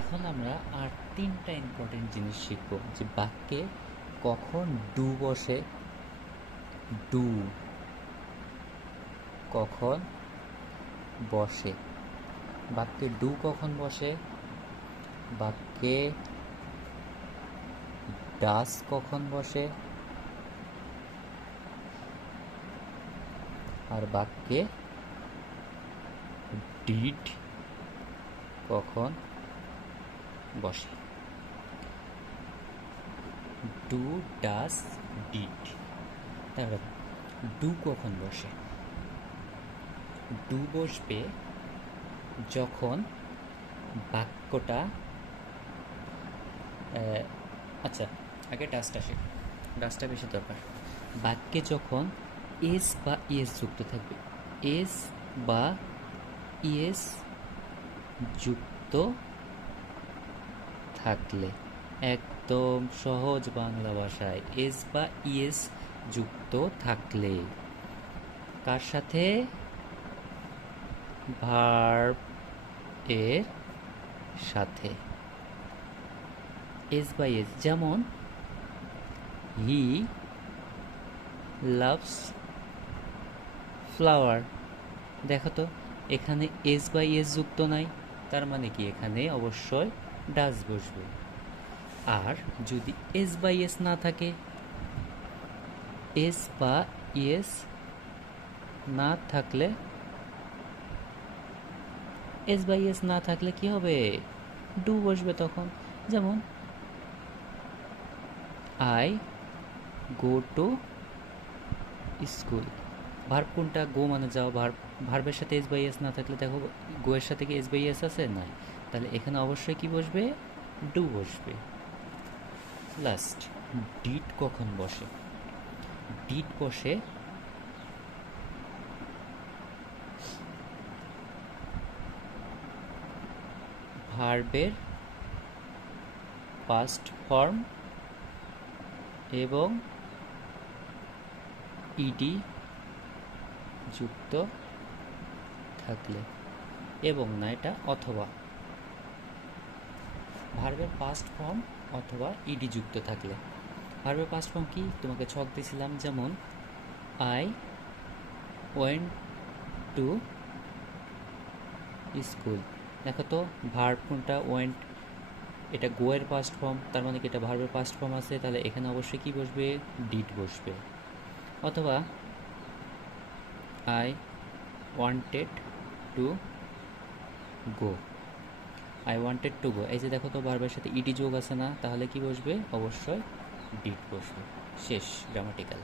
এখন আমরা আর তিনটা ইম্পর্টেন্ট জিনিস শিখব যে বাক্যে কখন ডু বসে, ডু কখন বসে, বাক্যে ডু কখন বসে, বাক্যে ডাস কখন বসে, আর বাক্যে ডিড কখন বসে। Do, does, did. তাহলে ডু কখন বসে? ডু বসবে যখন বাক্যটা আচ্ছা, আগে ডাসটা শেখ, ডাসটা বেশি দরকার। বাক্যে যখন এস বা ইএস যুক্ত থাকবে, এস বা ইএস যুক্ত থাকলে, একদম সহজ বাংলা ভাষায় এস বা ইএস যুক্ত থাকলে, কার সাথে? ভার্ব এর সাথে। এস বা ইএস, যেমন হি লাভস ফ্লাওয়ার। দেখো তো এখানে এস বা ইএস যুক্ত নাই, তার মানে কি এখানে অবশ্যই ডাস বসবে। আর যদি এস বা ইএস না থাকে, এস বা ইএস না থাকলে, এস বা ইএস না থাকলে কি হবে? ডু বসবে তখন। যেমন I go to school. Verb কোনটা? গো মানে যাও। ভার্বের সাথে এস বাই এস না থাকলে দেখো গো এর সাথে কি এস বাই এস আছে? নাই। তাহলে এখানে অবশ্যই কি বসবে? ডু বসবে। লাস্ট, ডিড কখন বসে? ডিড বসে ভার্বের পাস্ট ফর্ম এবং ইডি যুক্ত থাকলে, এবং না এটা অথবা, ভার্বের পাস্ট ফর্ম অথবা ইডি যুক্ত থাকলে। ভার্বের পাস্ট ফর্ম কি? তোমাকে ছক দিয়েছিলাম, যেমন আই ওয়েন্ট টু স্কুল। দেখো তো ভার্ব কোনটা? ওয়েন্ট। এটা গো এর পাস্ট ফর্ম, তার মানে কি এটা ভার্বের পাস্ট ফর্ম আছে, তাহলে এখানে অবশ্যই কি বসবে? ডিড বসবে। অথবা I wanted to go, I wanted to go. এই যে দেখো তো ভার্বের সাথে ইডি যোগ আছে না, তাহলে কি বসবে? অবশ্যই ডিড বসবে। শেষ, গ্রামাটিক্যাল।